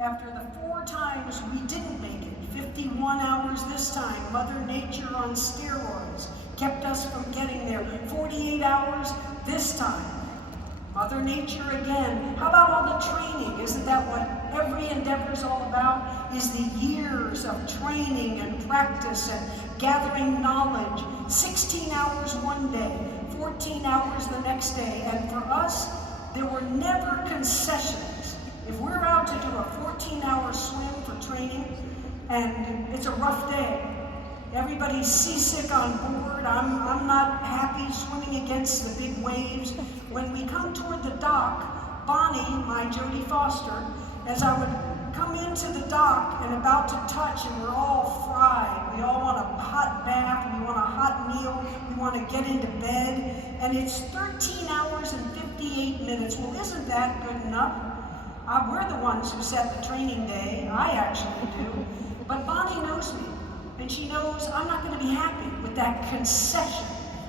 After the 4 times we didn't make it, 51 hours this time, Mother Nature on steroids kept us from getting there. 48 hours this time, Mother Nature again. How about all the training? Isn't that what every endeavor is all about? Is the years of training and practice and gathering knowledge. 16 hours one day, 14 hours the next day. And for us, there were never concessions. If we're out to do a 14-hour swim for training and it's a rough day, everybody's seasick on board, I'm not happy swimming against the big waves. When we come toward the dock, Bonnie, my Jodie Foster, as I would come into the dock and about to touch, and we're all fried. We all want a hot bath, we want a hot meal, we want to get into bed, and it's 13 hours and 58 minutes. Well, isn't that good enough? We're the ones who set the training day. I actually do. But Bonnie knows me, and she knows I'm not going to be happy with that concession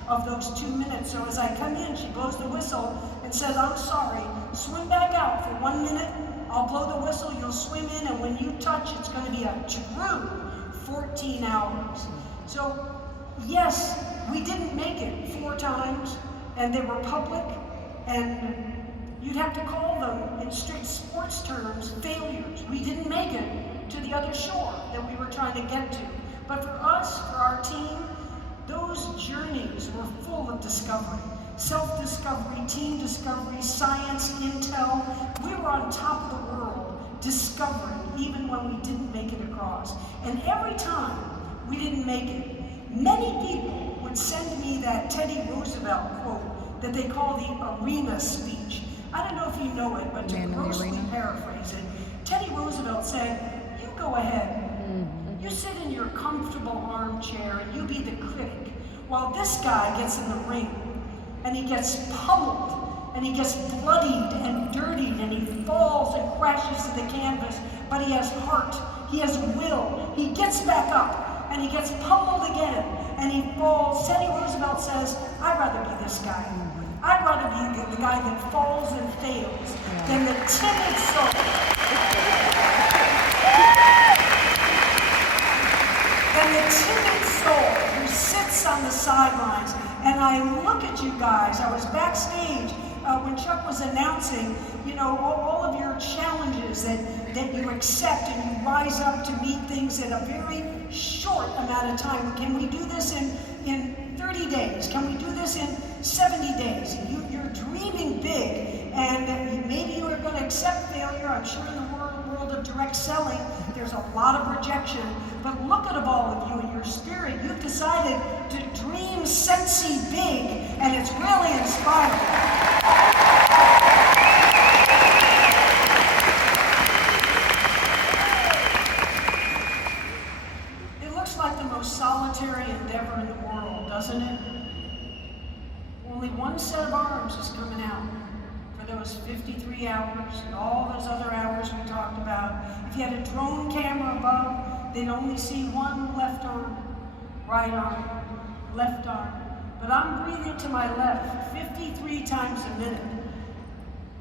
of those 2 minutes. So as I come in, she blows the whistle and says, I'm sorry, swim back out for 1 minute. I'll blow the whistle, you'll swim in, and when you touch, it's going to be a true 14 hours. So yes, we didn't make it 4 times, and they were public, and you'd have to call them, in strict sports terms, failures. We didn't make it to the other shore that we were trying to get to. But for us, for our team, those journeys were full of discovery. Self-discovery, team discovery, science, intel. We were on top of the world, discovering even when we didn't make it across. And every time we didn't make it, many people would send me that Teddy Roosevelt quote that they call the arena speech. I don't know if you know it, but to grossly paraphrase it, Teddy Roosevelt said, you go ahead. You sit in your comfortable armchair and you be the critic, while this guy gets in the ring and he gets pummeled and he gets bloodied and dirtied and he falls and crashes to the canvas, but he has heart, he has will, he gets back up and he gets pummeled again and he falls. Teddy Roosevelt says, I'd rather be this guy. I'd rather be the guy that falls and fails than the timid soul. Than the timid soul who sits on the sidelines. And I look at you guys. I was backstage when Chuck was announcing, you know, all of your challenges that you accept and you rise up to meet things in a very short amount of time. Can we do this in 30 days? Can we do this in 70 days? You're dreaming big, and maybe you are going to accept failure. I'm sure in the world of direct selling, there's a lot of rejection. But look at all of you in your spirit. You've decided to dream Scentsy big, and it's really inspiring. It looks like the most solitary endeavor in the world, doesn't it? Only one set of arms is coming out for those 53 hours and all those other hours we talked about. If you had a drone camera above, they'd only see one left arm, right arm, left arm. But I'm breathing to my left 53 times a minute.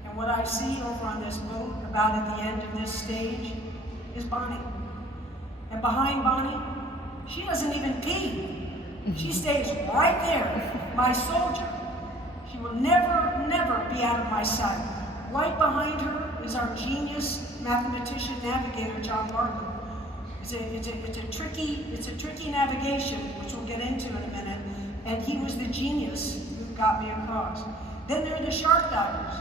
And what I see over on this boat, about at the end of this stage, is Bonnie. And behind Bonnie, she doesn't even pee. She stays right there, my soldier. She will never, never be out of my sight. Right behind her is our genius mathematician navigator, John Bartlett. It's a tricky navigation, which we'll get into in a minute, and he was the genius who got me across. Then there are the shark divers.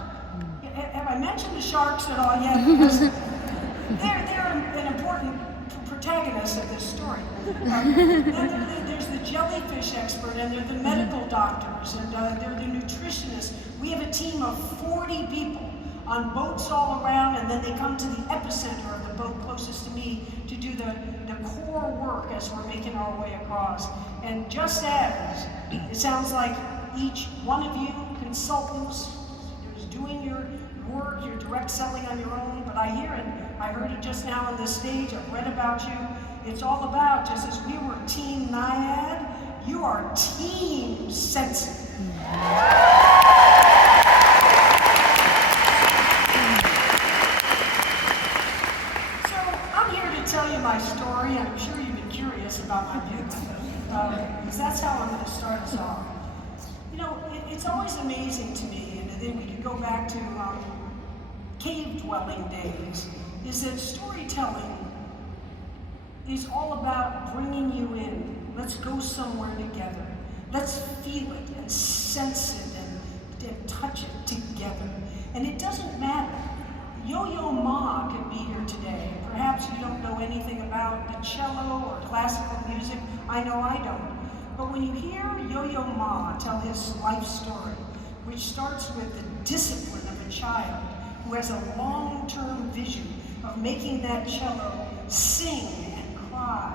Have I mentioned the sharks at all yet? Because they're an important protagonist of this story. Then there's the jellyfish expert, and they're the medical doctors, and they're the nutritionists. We have a team of 40 people on boats all around, and then they come to the epicenter of the boat closest to me to do the core work as we're making our way across. And just as it sounds like each one of you consultants is doing your work, your direct selling on your own, but I hear it. I heard it just now on this stage. I've read about you. It's all about, just as we were Team Nyad, you are Team Scentsy. tell you my story. I'm sure you've been curious about my youth, because that's how I'm going to start us off. You know, it's always amazing to me, and then we can go back to cave dwelling days, is that storytelling is all about bringing you in. Let's go somewhere together. Let's feel it and sense it and touch it together. And it doesn't matter. Yo-Yo Ma could be here today. Perhaps you don't know anything about the cello or classical music. I know I don't. But when you hear Yo-Yo Ma tell his life story, which starts with the discipline of a child who has a long-term vision of making that cello sing and cry,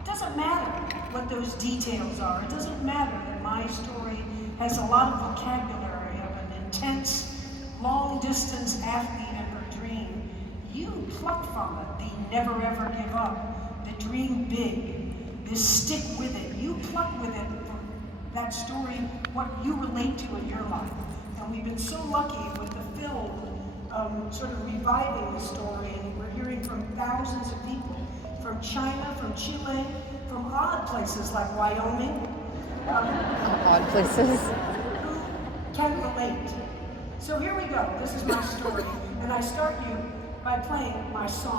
it doesn't matter what those details are. It doesn't matter that my story has a lot of vocabulary of an intense, long-distance athlete and her dream. You pluck from it the never ever give up, the dream big, the stick with it. You pluck with it from that story what you relate to in your life. And we've been so lucky with the film sort of reviving the story, and we're hearing from thousands of people from China, from Chile, from odd places like Wyoming. Odd places. Who can relate. So here we go. This is my story, and I start you by playing my song.